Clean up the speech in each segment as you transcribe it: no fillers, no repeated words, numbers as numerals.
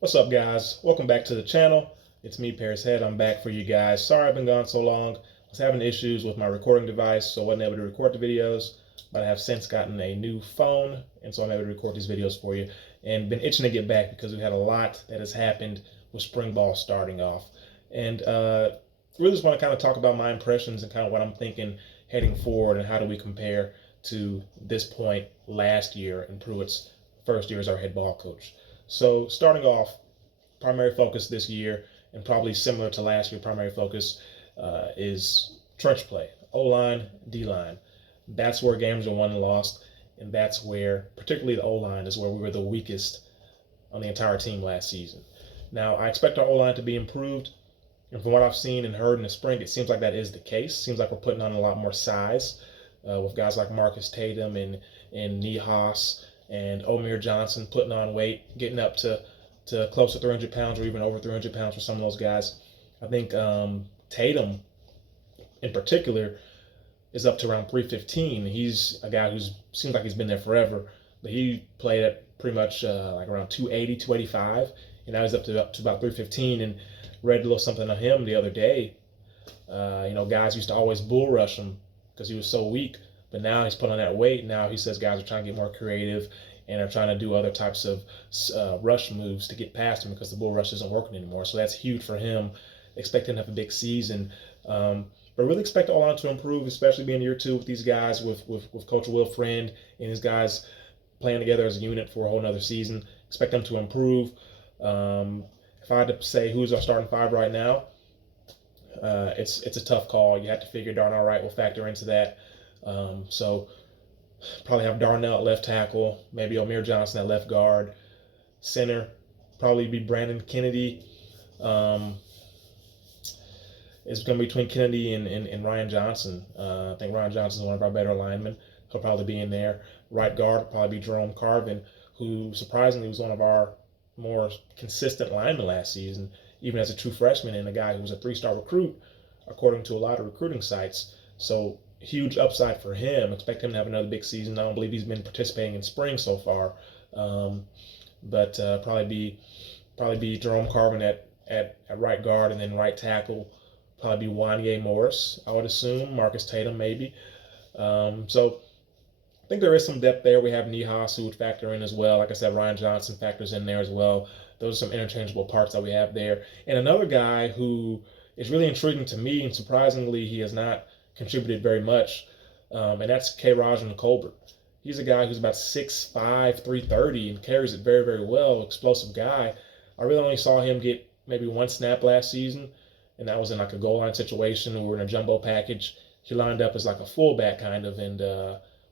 What's up, guys? Welcome back to the channel. It's me, Paris Head. I'm back for you guys. Sorry I've been gone so long. I was having issues with my recording device, so I wasn't able to record the videos. But I have since gotten a new phone, and so I'm able to record these videos for you. And been itching to get back because we've had a lot that has happened with spring ball starting off. And really just want to kind of talk about my impressions and kind of what I'm thinking heading forward and how do we compare to this point last year in Pruitt's first year as our head ball coach. So starting off, primary focus this year, and probably similar to last year, primary focus is trench play, O-line, D-line. That's where games are won and lost, and that's where, particularly the O-line, is where we were the weakest on the entire team last season. Now, I expect our O-line to be improved, and from what I've seen and heard in the spring, it seems like that is the case. Seems like we're putting on a lot more size with guys like Marcus Tatum and Nihas and Omer Johnson putting on weight, getting up to close to 300 pounds or even over 300 pounds for some of those guys. I think Tatum, in particular, is up to around 315. He's a guy who's seems like he's been there forever, but he played at pretty much like around 280, 285, and now he's up to about 315. And read a little something on him the other day. Guys used to always bull rush him because he was so weak, but now he's put on that weight. Now he says guys are trying to get more creative and are trying to do other types of rush moves to get past him because the bull rush isn't working anymore. So that's huge for him. Expect him to have a big season. But really expect the O-line to improve, especially being year two with these guys, with Coach Will Friend and his guys playing together as a unit for a whole nother season. Expect them to improve. If I had to say who's our starting five right now, it's a tough call. You have to figure Darnell Wright will factor into that. So probably have Darnell at left tackle, maybe Omer Johnson at left guard. Center, probably be Brandon Kennedy. It's going to be between Kennedy and Ryan Johnson. I think Ryan Johnson is one of our better linemen. He'll probably be in there. Right guard will probably be Jerome Carvin, who surprisingly was one of our more consistent linemen last season, even as a true freshman and a guy who was a three-star recruit, according to a lot of recruiting sites. So huge upside for him. Expect him to have another big season. I don't believe he's been participating in spring so far, but probably be Jerome Carvin at right guard, and then right tackle probably be Wanye Morris, I would assume. Marcus Tatum maybe. So I think there is some depth there. We have Nihas who would factor in as well. Like I said, Ryan Johnson factors in there as well. Those are some interchangeable parts that we have there. And another guy who is really intriguing to me, and surprisingly he has not contributed very much, and that's K. Rajan Colbert. He's a guy who's about 6'5", 330, and carries it very, very well. Explosive guy. I really only saw him get maybe one snap last season, and that was in like a goal line situation. We were in a jumbo package. He lined up as like a fullback kind of, and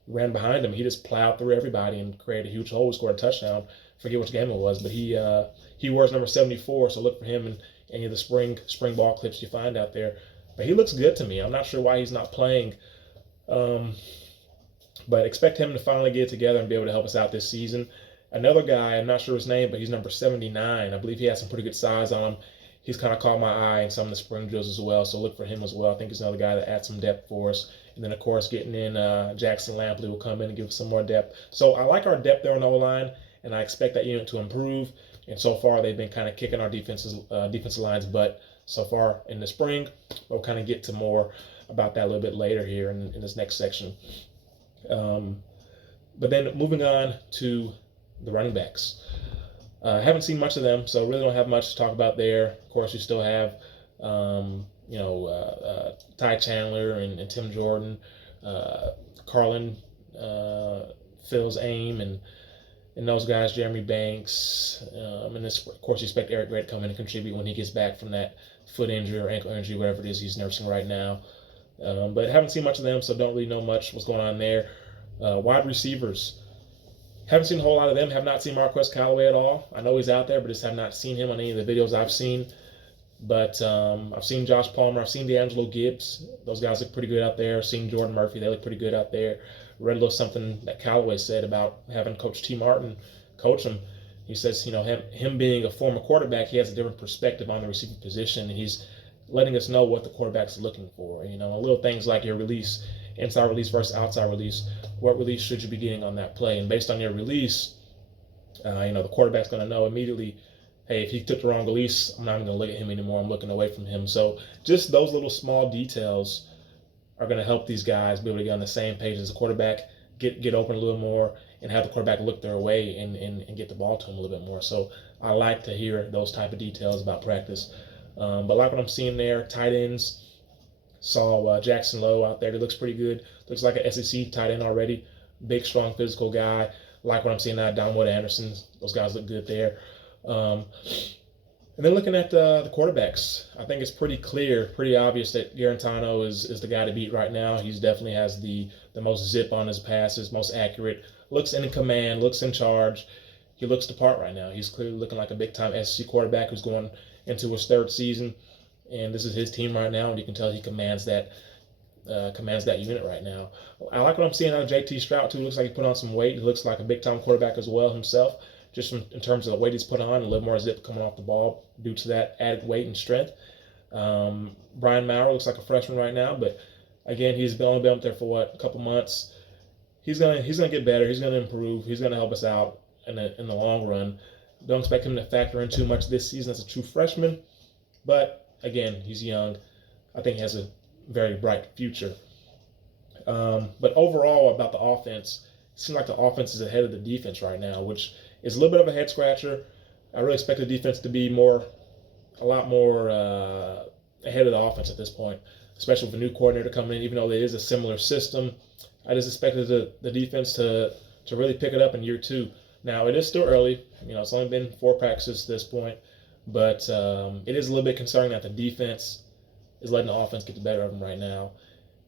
ran behind him. He just plowed through everybody and created a huge hole. Scored a touchdown. Forget which game it was, but he wears number 74. So look for him in any of the spring ball clips you find out there. But he looks good to me. I'm not sure why he's not playing, but expect him to finally get it together and be able to help us out this season. Another guy, I'm not sure his name, but he's number 79. I believe he has some pretty good size on him. He's kind of caught my eye in some of the spring drills as well, so look for him as well. I think he's another guy that adds some depth for us. And then, of course, getting in Jackson Lampley will come in and give us some more depth. So I like our depth there on the O-line, and I expect that unit to improve. And so far, they've been kind of kicking our defensive line's butt so far in the spring. We'll kind of get to more about that a little bit later here in this next section. But then moving on to the running backs. Haven't seen much of them, so really don't have much to talk about there. Of course, you still have, Ty Chandler and Tim Jordan, Carlin, Phil's Aim, and those guys, Jeremy Banks. And this, of course, you expect Eric Gray to come in and contribute when he gets back from that foot injury or ankle injury, whatever it is he's nursing right now. But haven't seen much of them, so don't really know much what's going on there. Wide receivers. Haven't seen a whole lot of them. Have not seen Marquez Callaway at all. I know he's out there, but just have not seen him on any of the videos I've seen. But I've seen Josh Palmer. I've seen D'Angelo Gibbs. Those guys look pretty good out there. I've seen Jordan Murphy. They look pretty good out there. Read a little something that Callaway said about having Coach T. Martin coach him. He says, him being a former quarterback, he has a different perspective on the receiving position, and he's letting us know what the quarterback's looking for. Little things like your release, inside release versus outside release. What release should you be getting on that play? And based on your release, the quarterback's going to know immediately hey, if he took the wrong release, I'm not even going to look at him anymore. I'm looking away from him. So just those little small details are going to help these guys be able to get on the same page as the quarterback, get open a little more, and have the quarterback look their way and get the ball to him a little bit more. So I like to hear those type of details about practice. But like what I'm seeing there, tight ends, saw Jackson Lowe out there. He looks pretty good. Looks like an SEC tight end already. Big, strong, physical guy. Like what I'm seeing now, Donwood Anderson. Those guys look good there. And then looking at the quarterbacks, I think it's pretty clear, pretty obvious that Garantano is the guy to beat right now. He definitely has the most zip on his passes, most accurate, looks in command, looks in charge. He looks the part right now. He's clearly looking like a big-time SEC quarterback who's going into his third season, and this is his team right now, and you can tell he commands that unit right now. I like what I'm seeing out of JT Stroud too. Looks like he put on some weight. He looks like a big-time quarterback as well himself, just in terms of the weight he's put on, a little more zip coming off the ball due to that added weight and strength. Brian Maurer looks like a freshman right now, but again, he's only been up there for a couple months. He's gonna get better. He's gonna improve. He's gonna help us out in the long run. Don't expect him to factor in too much this season as a true freshman, but again, he's young. I think he has a very bright future. But overall, about the offense, it seems like the offense is ahead of the defense right now, which is a little bit of a head scratcher. I really expect the defense to be a lot more ahead of the offense at this point, especially with a new coordinator coming in. Even though it is a similar system, I just expected the defense to really pick it up in year 2. Now it is still early. It's only been 4 practices at this point, but it is a little bit concerning that the defense is letting the offense get the better of them right now.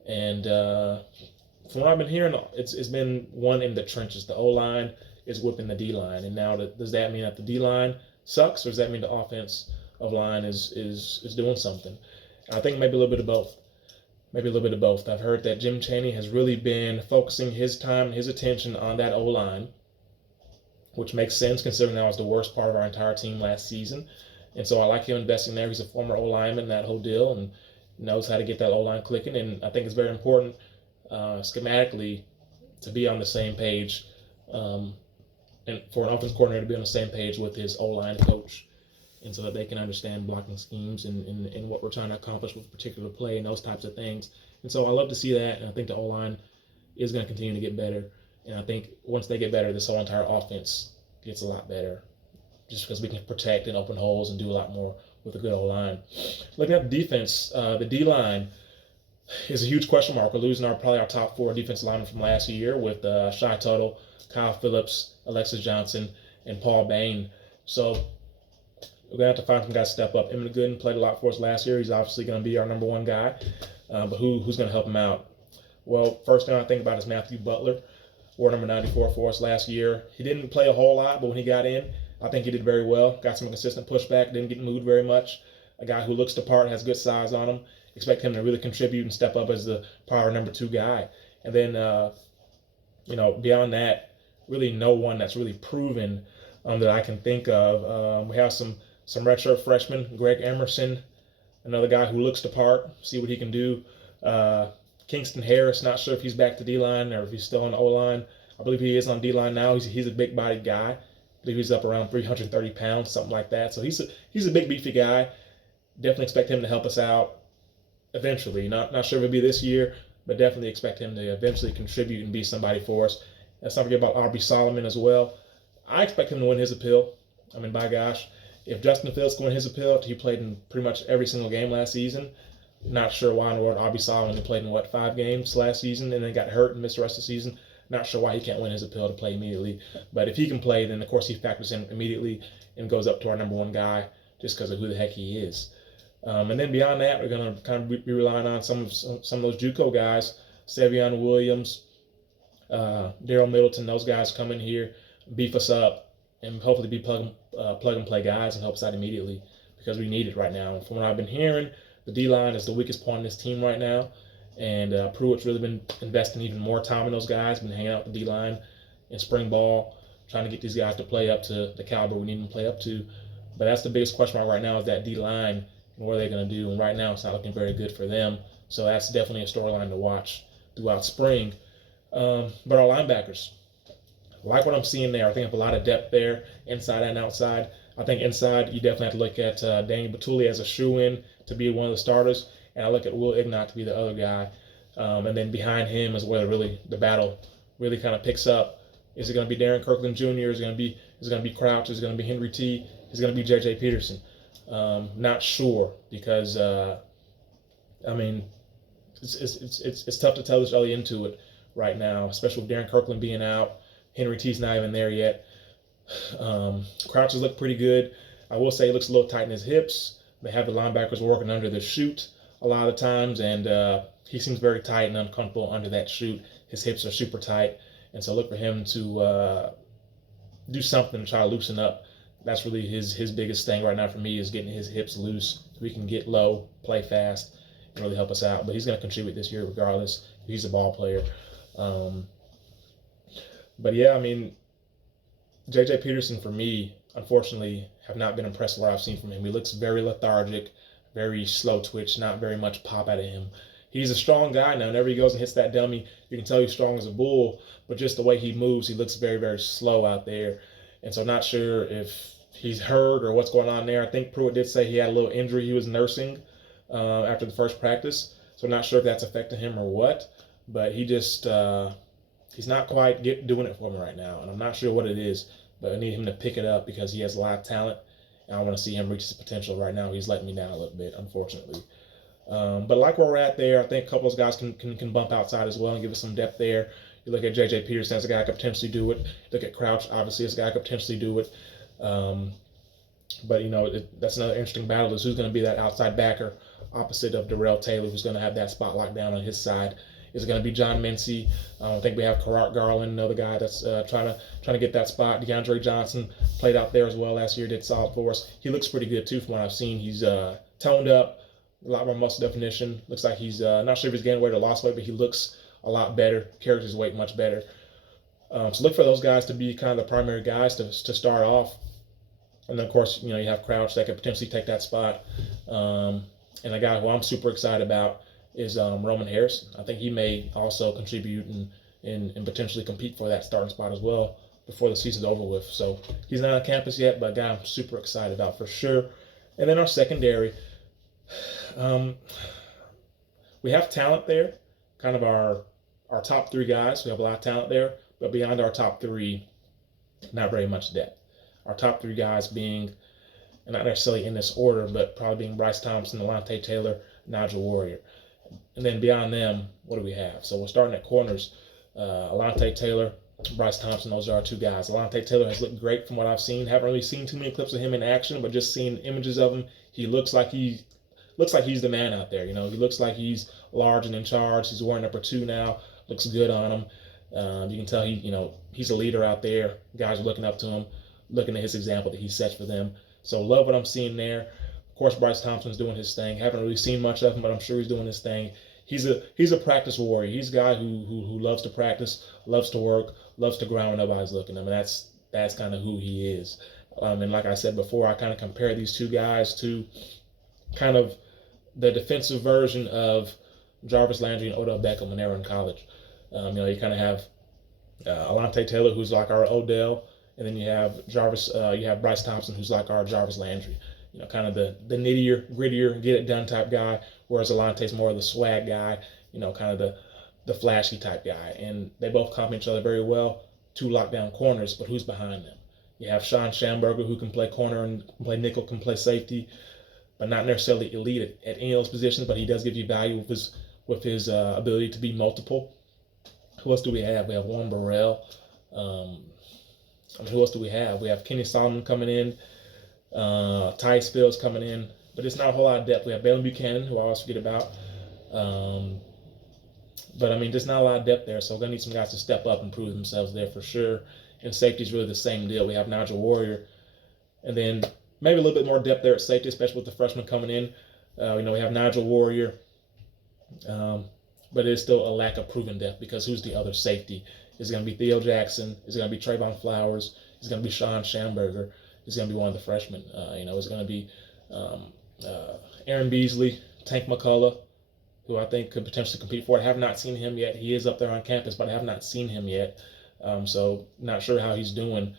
And from what I've been hearing, it's been one in the trenches. The O-line is whipping the D-line. And now does that mean that the D-line sucks, or does that mean the offensive line is doing something? And I think maybe a little bit of both. Maybe a little bit of both. I've heard that Jim Chaney has really been focusing his time and his attention on that O-line, which makes sense considering that was the worst part of our entire team last season. And so I like him investing there. He's a former O-lineman, that whole deal, and knows how to get that O-line clicking. And I think it's very important schematically to be on the same page, and for an offense coordinator to be on the same page with his O-line coach, and so that they can understand blocking schemes and what we're trying to accomplish with a particular play and those types of things. And so I love to see that, and I think the O-line is going to continue to get better. And I think once they get better, this whole entire offense gets a lot better, just because we can protect and open holes and do a lot more with a good O-line. Looking at the defense, the D-line is a huge question mark. We're losing probably our top 4 defensive linemen from last year with Shy Tuttle, Kyle Phillips, Alexis Johnson, and Paul Bain. So we're going to have to find some guys to step up. Emmett Gooden played a lot for us last year. He's obviously going to be our number 1 guy. But who's going to help him out? Well, first thing I think about is Matthew Butler, wore number 94 for us last year. He didn't play a whole lot, but when he got in, I think he did very well. Got some consistent pushback, didn't get moved very much. A guy who looks the part, has good size on him. Expect him to really contribute and step up as the power number 2 guy. And then, beyond that, really no one that's really proven that I can think of. We have some redshirt freshmen, Greg Emerson, another guy who looks the part, see what he can do. Kingston Harris, not sure if he's back to D-line or if he's still on the O-line. I believe he is on D-line now. He's a big-bodied guy. I believe he's up around 330 pounds, something like that. So he's a big, beefy guy. Definitely expect him to help us out eventually. Not sure if it'll be this year, but definitely expect him to eventually contribute and be somebody for us. Let's not forget about Aubrey Solomon as well. I expect him to win his appeal. I mean, by gosh, if Justin Fields can win his appeal, he played in pretty much every single game last season. Not sure why in the world Aubrey Solomon played in 5 games last season and then got hurt and missed the rest of the season. Not sure why he can't win his appeal to play immediately. But if he can play, then of course he factors in immediately and goes up to our number 1 guy just because of who the heck he is. And then beyond that, we're going to kind of be relying on some of those JUCO guys, Savion Williams, Daryl Middleton. Those guys come in here, beef us up, and hopefully be plug and play guys and help us out immediately because we need it right now. And from what I've been hearing, the D-line is the weakest point in this team right now. And Pruitt's really been investing even more time in those guys, been hanging out with the D-line in spring ball, trying to get these guys to play up to the caliber we need them to play up to. But that's the biggest question mark right now is that D-line and what are they going to do. And right now it's not looking very good for them. So that's definitely a storyline to watch throughout spring. But our linebackers, I like what I'm seeing there. I think I have a lot of depth there, inside and outside. I think inside you definitely have to look at Daniel Batuli as a shoe-in to be one of the starters, and I look at Will Ignat to be the other guy. And then behind him is where the battle really kind of picks up. Is it going to be Darren Kirkland Jr.? Is it going to be Crouch? Is it going to be Henry T? Is it going to be J.J. Peterson? Not sure because I mean it's tough to tell this early into it right now, especially with Darren Kirkland being out. Henry T's not even there yet. Crouch has looked pretty good. I will say he looks a little tight in his hips. They have the linebackers working under the chute a lot of the times, and he seems very tight and uncomfortable under that chute. His hips are super tight, and so look for him to do something to try to loosen up. That's really his biggest thing right now for me, is getting his hips loose so he can get low, play fast, and really help us out. But he's going to contribute this year regardless. He's a ball player. But yeah, I mean, J.J. Peterson, for me, unfortunately, have not been impressed with what I've seen from him. He looks very lethargic, very slow twitch, not very much pop out of him. He's a strong guy now. Whenever he goes and hits that dummy, you can tell he's strong as a bull, but just the way he moves, he looks very, very slow out there. And so not sure if he's hurt or what's going on there. I think Pruitt did say he had a little injury he was nursing after the first practice. So I'm not sure if that's affecting him or what, but he just, he's not quite doing it for me right now. And I'm not sure what it is, but I need him to pick it up because he has a lot of talent. And I want to see him reach his potential. Right now, he's letting me down a little bit, unfortunately. But like where we're at there, I think a couple of those guys can bump outside as well and give us some depth there. You look at J.J. Peterson as a guy that could potentially do it. Look at Crouch, obviously, as a guy that could potentially do it. But, you know, that's another interesting battle, is who's going to be that outside backer opposite of Darrell Taylor, who's going to have that spot locked down on his side. Is it going to be John Mincy? I think we have Karat Garland, another guy that's trying to get that spot. DeAndre Johnson played out there as well last year, did solid for us. He looks pretty good, too, from what I've seen. He's toned up, a lot more muscle definition. Looks like he's not sure if he's gaining weight or lost weight, but he looks a lot better, carries his weight much better. So look for those guys to be kind of the primary guys to start off. And then, of course, you know, you have Crouch that could potentially take that spot. And a guy who I'm super excited about is Roman Harrison. I think he may also contribute and potentially compete for that starting spot as well before the season's over with. So he's not on campus yet, but a guy I'm super excited about for sure. And then our secondary, we have talent there, kind of our top three guys. We have a lot of talent there, but beyond our top three, not very much depth. Our top three guys being, and not necessarily in this order, but probably being Bryce Thompson, Alontae Taylor, Nigel Warrior. And then beyond them, what do we have? So we're starting at corners. Alontae Taylor, Bryce Thompson, those are our two guys. Alontae Taylor has looked great from what I've seen. Haven't really seen too many clips of him in action, but just seeing images of him, he looks like he's the man out there. You know, he looks like he's large and in charge. He's wearing number 2 now. Looks good on him. You can tell he's a leader out there. Guys are looking up to him, looking at his example that he sets for them. So love what I'm seeing there. Of course, Bryce Thompson's doing his thing. Haven't really seen much of him, but I'm sure he's doing his thing. He's a practice warrior. He's a guy who loves to practice, loves to work, loves to grind when nobody's looking. I mean, that's kind of who he is. And like I said before, I kind of compare these two guys to kind of the defensive version of Jarvis Landry and Odell Beckham when they were in college. You kind of have Alontae Taylor, who's like our Odell, and then you have Bryce Thompson, who's like our Jarvis Landry. Kind of the nittier, grittier, get it done type guy, whereas Alontae's more of the swag guy, kind of the flashy type guy. And they both complement each other very well. 2 lockdown corners, but who's behind them? You have Sean Schamberger, who can play corner and can play nickel, can play safety, but not necessarily elite at any of those positions, but he does give you value with his ability to be multiple. Who else do we have? We have Warren Burrell. Who else do we have? We have Kenny Solomon coming in. Ty Spills coming in, but it's not a whole lot of depth. We have Bailey Buchanan, who I always forget about. But I mean, there's not a lot of depth there, so we're gonna need some guys to step up and prove themselves there for sure. And safety is really the same deal. We have Nigel Warrior, and then maybe a little bit more depth there at safety, especially with the freshmen coming in. We have Nigel Warrior, but there's still a lack of proven depth because who's the other safety? Is it going to be Theo Jackson? Is it going to be Trayvon Flowers? Is it going to be Sean Schamberger? Is it going to be one of the freshmen? It's going to be Aaron Beasley, Tank McCullough, who I think could potentially compete for it. I have not seen him yet. He is up there on campus, but I have not seen him yet. So not sure how he's doing.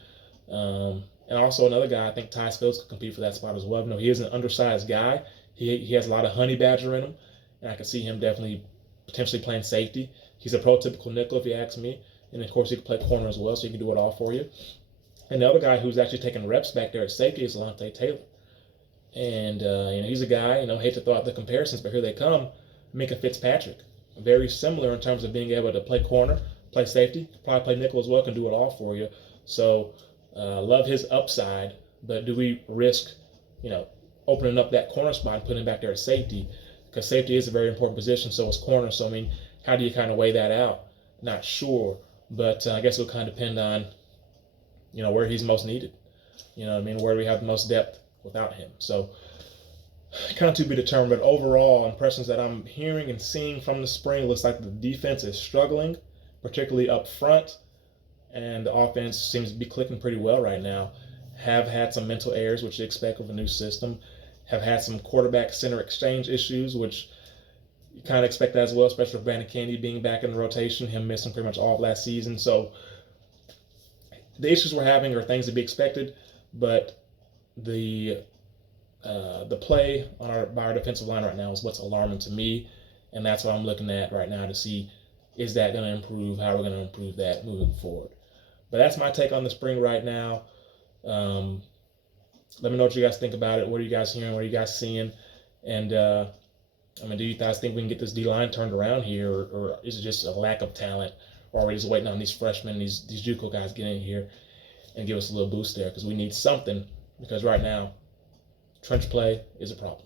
And And also another guy, I think Ty Spills could compete for that spot as well. He is an undersized guy. He has a lot of honey badger in him, and I can see him definitely potentially playing safety. He's a prototypical nickel, if you ask me. And of course, he can play corner as well, so he can do it all for you. And the other guy who's actually taking reps back there at safety is Alontae Taylor. And he's a guy, hate to throw out the comparisons, but here they come. Minka Fitzpatrick, very similar in terms of being able to play corner, play safety, probably play nickel as well, can do it all for you. So love his upside, but do we risk, opening up that corner spot and putting him back there at safety? Because safety is a very important position, so is corner. So, how do you kind of weigh that out? Not sure, but I guess it'll kind of depend on, where he's most needed. Where do we have the most depth without him? So, kind of to be determined, but overall, impressions that I'm hearing and seeing from the spring, looks like the defense is struggling, particularly up front, and the offense seems to be clicking pretty well right now. Have had some mental errors, which you expect with a new system. Have had some quarterback center exchange issues, which you kind of expect that as well, especially with Brandon Candy being back in the rotation, him missing pretty much all of last season. So the issues we're having are things to be expected, but the play by our defensive line right now is what's alarming to me, and that's what I'm looking at right now to see, is that going to improve? How are we going to improve that moving forward? But that's my take on the spring right now. Let me know what you guys think about it. What are you guys hearing? What are you guys seeing? And do you guys think we can get this D-line turned around here, or is it just a lack of talent, or are we just waiting on these freshmen, these JUCO guys get in here and give us a little boost there? Because we need something, because right now, trench play is a problem.